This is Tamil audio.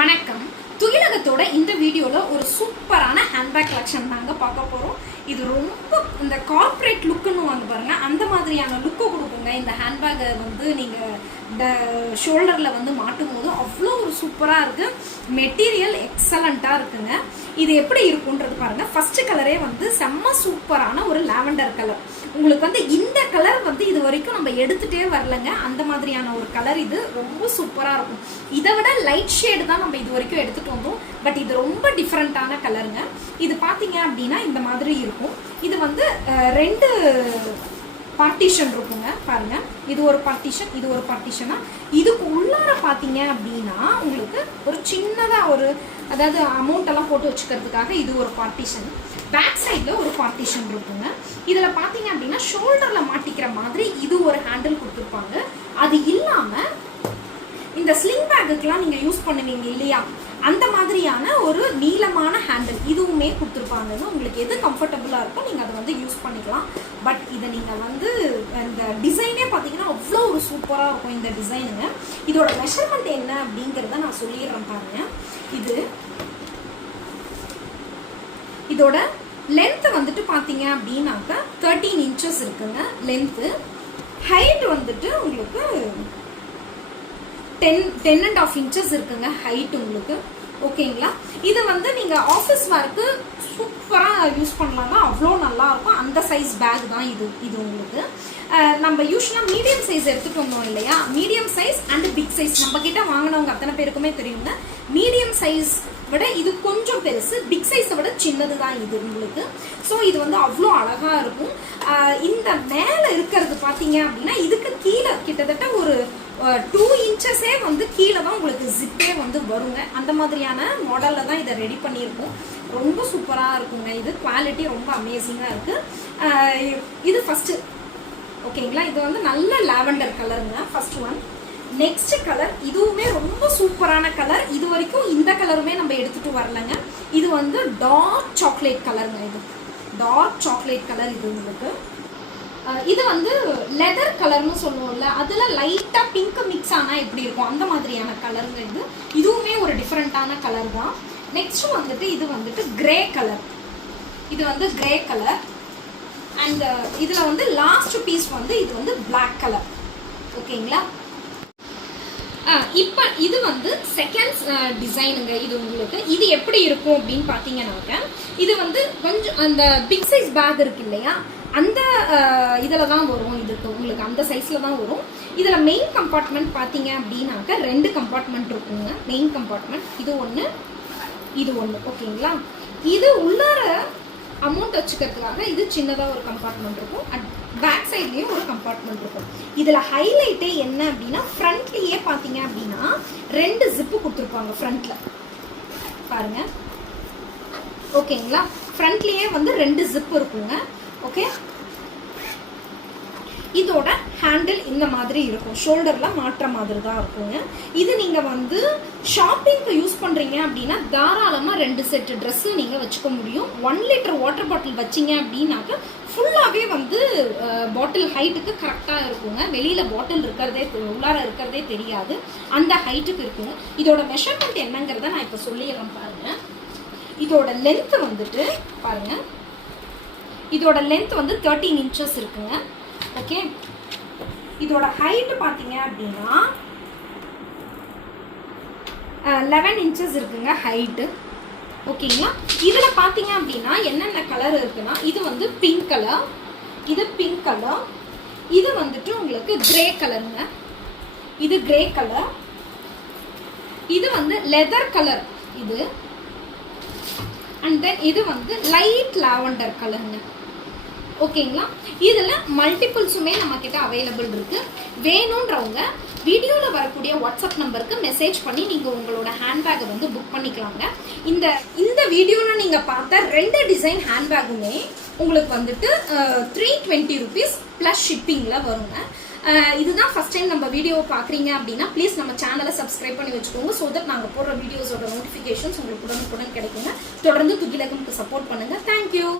வணக்கம். துகிலகத்தோட இந்த வீடியோவில் ஒரு சூப்பரான ஹேண்ட்பேக் கலெக்ஷன் தாங்க பார்க்க போகிறோம். இது ரொம்ப இந்த கார்ப்பரேட் லுக்குன்னு வாங்க பாருங்க, அந்த மாதிரியான லுக்கு கொடுக்குங்க. இந்த ஹேண்ட்பேக்கை வந்து நீங்கள் இந்த ஷோல்டரில் வந்து மாட்டும் போது அவ்வளோ ஒரு சூப்பராக இருக்குது. மெட்டீரியல் எக்ஸலண்ட்டாக இருக்குங்க. இது எப்படி இருக்குன்றது பாருங்கள். ஃபஸ்ட்டு கலரே வந்து செம்ம சூப்பரான ஒரு லாவெண்டர் கலர். உங்களுக்கு வந்து இந்த கலர் வந்து இது வரைக்கும் நம்ம எடுத்துகிட்டே வரலங்க. அந்த மாதிரியான ஒரு கலர் இது ரொம்ப சூப்பராக இருக்கும். இதை விட லைட் ஷேடு தான் நம்ம இது வரைக்கும் எடுத்துகிட்டு வந்தோம். பட் இது ரொம்ப டிஃப்ரெண்ட்டான கலருங்க. இது பார்த்தீங்க அப்படின்னா இந்த மாதிரி இருக்கும். இது வந்து ரெண்டு பார்ட்டிஷன் இருக்குங்க பாருங்க. இது ஒரு பார்ட்டிஷன், இது ஒரு பார்ட்டிஷனா. இதுக்கு உள்ளார பார்த்தீங்க அப்படின்னா உங்களுக்கு ஒரு சின்னதாக ஒரு அதாவது அமௌண்ட் எல்லாம் போட்டு வச்சுக்கிறதுக்காக இது ஒரு பார்ட்டிஷன். பேக் சைடில் ஒரு பார்ட்டிஷன் இருக்குங்க. இதில் பார்த்தீங்க அப்படின்னா ஷோல்டரில் மாட்டிக்கிற மாதிரி இது ஒரு ஹேண்டில் கொடுத்துருப்பாங்க. அது இல்லாமல் இந்த ஸ்லிங் பேக்குக்கெலாம் நீங்கள் யூஸ் பண்ணுவீங்க இல்லையா, அந்த மாதிரியான ஒரு நீளமான ஹேண்டில் இதுவுமே கொடுத்துருப்பாங்க. உங்களுக்கு எது கம்ஃபர்டபுளாக இருக்கோ நீங்கள் அதை வந்து யூஸ் பண்ணிக்கலாம். பட் இதை நீங்கள் வந்து இந்த டிசைனே பார்த்தீங்கன்னா அவ்வளோ ஒரு சூப்பராக இருக்கும் இந்த டிசைனுங்க. இதோட மெஷர்மெண்ட் என்ன அப்படிங்கிறத நான் சொல்லிடுறேன் பாருங்க. இதோட லென்த் வந்துட்டு பார்த்தீங்க அப்படின்னாக்கா 13 inches இருக்குங்க லென்த்து. ஹைட் வந்துட்டு உங்களுக்கு 10.5 inches இருக்குங்க ஹைட் உங்களுக்கு. ஓகேங்களா. இது வந்து நீங்கள் ஆஃபீஸ் ஒர்க்கு சூப்பராக யூஸ் பண்ணலாங்க. அவ்வளோ நல்லா இருக்கும். அந்த சைஸ் பேக் தான் இது உங்களுக்கு. நம்ம யூஸ்வலாக மீடியம் சைஸ் எடுத்துகிட்டு வந்தோம் இல்லையா, medium size and big size நம்ம கிட்ட வாங்கினவங்க அத்தனை பேருக்குமே தெரியுங்க. மீடியம் சைஸ் விட இது கொஞ்சம் பெருசு, பிக் சைஸை விட சின்னது தான் இது உங்களுக்கு. ஸோ இது வந்து அவ்வளோ அழகாக இருக்கும். இந்த மேலே இருக்கிறது பார்த்தீங்க அப்படின்னா இதுக்கு கீழே கிட்டத்தட்ட ஒரு 2 inches வந்து கீழே தான் உங்களுக்கு ஜிப்பே வந்து வருங்க. அந்த மாதிரியான மாடலில் தான் இதை ரெடி பண்ணியிருக்கோம். ரொம்ப சூப்பராக இருக்குங்க. இது குவாலிட்டி ரொம்ப அமேசிங்காக இருக்குது. இது ஃபஸ்ட்டு ஓகேங்களா. இது வந்து நல்ல லாவெண்டர் கலருங்க ஃபர்ஸ்ட் ஒன். நெக்ஸ்ட் கலர் இதுவுமே ரொம்ப சூப்பரான கலர். இது வரைக்கும் இந்த கலருமே நம்ம எடுத்துகிட்டு வரலங்க. இது வந்து டார்க் சாக்லேட் கலருங்க. இது டார்க் சாக்லேட் கலர். இது உங்களுக்கு இது வந்து லெதர் கலர்னு சொல்லுவோம்ல, அதில் லைட்டாக பிங்க் மிக்ஸ் ஆனால் எப்படி இருக்கும் அந்த மாதிரியான கலருங்க. இதுவுமே ஒரு டிஃப்ரெண்ட்டான கலர் தான். நெக்ஸ்ட் வந்துட்டு இது வந்துட்டு கிரே கலர். இது வந்து கிரே கலர். அண்ட் இதில் வந்து லாஸ்ட் பீஸ் வந்து இது வந்து பிளாக் கலர். ஓகேங்களா. இப்போ இது வந்து செகண்ட் டிசைனுங்க. இது உங்களுக்கு இது எப்படி இருக்கும் அப்படின்னு பார்த்தீங்கன்னாக்க, இது வந்து கொஞ்சம் அந்த பிக் சைஸ் பேக் இருக்கு இல்லையா, அந்த இதில் தான் வரும். இதுக்கு உங்களுக்கு அந்த சைஸில் தான் வரும். இதில் மெயின் கம்பார்ட்மெண்ட் பார்த்தீங்க அப்படின்னாக்க 2 கம்பார்ட்மெண்ட் இருக்குங்க. மெயின் கம்பார்ட்மெண்ட் இது ஒன்று, இது ஒன்று. ஓகேங்களா. இது உள்ளார அமௌண்ட் வச்சுக்கிறதுக்காக இது சின்னதாக ஒரு கம்பார்ட்மெண்ட் இருக்கும். பேக் சைட்லேயும் ஒரு கம்பார்ட்மெண்ட் இருக்கும். இதில் ஹைலைட்டே என்ன அப்படின்னா ஃப்ரண்ட்லேயே பார்த்தீங்க அப்படின்னா 2 ஜிப்பு கொடுத்துருப்பாங்க ஃப்ரண்ட்டில் பாருங்க. ஓகேங்களா. ஃப்ரண்ட்லேயே வந்து 2 ஜிப்பு இருக்குங்க. ஓகே. இதோட ஹேண்டில் இந்த மாதிரி இருக்கும். ஷோல்டரில் மாற்ற மாதிரி தான் இருக்குங்க. இது நீங்கள் வந்து ஷாப்பிங்க்கு யூஸ் பண்ணுறீங்க அப்படின்னா தாராளமாக 2 செட்டு ட்ரெஸ்ஸு நீங்கள் வச்சுக்க முடியும். 1 liter வாட்டர் பாட்டில் வச்சிங்க அப்படின்னாக்க ஃபுல்லாகவே வந்து பாட்டில் ஹைட்டுக்கு கரெக்டாக இருக்குங்க. வெளியில் பாட்டில் உள்ளார இருக்கிறதே தெரியாது. அந்த ஹைட்டுக்கு இருக்குங்க. இதோட மெஷர்மெண்ட் என்னங்கிறத நான் இப்போ சொல்லிடுறேன் பாருங்கள். இதோட லென்த்து வந்துட்டு பாருங்கள். இதோட லென்த் வந்து 13 inches இருக்குங்க. ஓகே. இதோட ஹைட் பார்த்தீங்க அப்படின்னா 11 inches இருக்குங்க ஹைட்டு. ஓகேங்களா. இதில் பார்த்தீங்க அப்படின்னா என்னென்ன கலர் இருக்குன்னா, இது வந்து பிங்க் கலர், இது பிங்க் கலர், இது வந்துட்டு உங்களுக்கு கிரே கலருங்க. இது கிரே கலர், இது வந்து லெதர் கலர் இது, அண்ட் தென் இது வந்து லைட் லாவெண்டர் கலருங்க. ஓகேங்களா. இதில் மல்டிபிள்ஸுமே நம்மக்கிட்ட அவைலபிள் இருக்குது. வேணுன்றவங்க வீடியோவில் வரக்கூடிய வாட்ஸ்அப் நம்பருக்கு மெசேஜ் பண்ணி நீங்கள் உங்களோட ஹேண்ட்பேக்கை வந்து புக் பண்ணிக்கலாங்க. இந்த வீடியோவில் நீங்கள் பார்த்த 2 டிசைன் ஹேண்ட்பேக்குமே உங்களுக்கு வந்துட்டு 320 rupees ப்ளஸ் ஷிப்பிங்கில் வருங்க. இதுதான் ஃபஸ்ட் டைம் நம்ம வீடியோவை பார்க்குறீங்க அப்படின்னா ப்ளீஸ் நம்ம சேனலை சப்ஸ்கிரைப் பண்ணி வச்சுக்கோங்க. ஸோ தட் நாங்கள் போடுற வீடியோஸோட நோட்டிஃபிகேஷன்ஸ் உங்களுக்கு உடனுக்குடன் கிடைக்குங்க. தொடர்ந்து துகிலகம்க்கு சப்போர்ட் பண்ணுங்கள். தேங்க்யூ.